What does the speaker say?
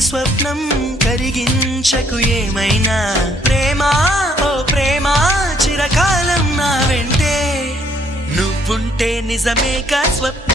స్వప్నం కరిగించకు ఏమైనా ప్రేమ ఓ ప్రేమ చిరకాలం నా వెంటే నువ్వుంటే నిజమేగా స్వప్నం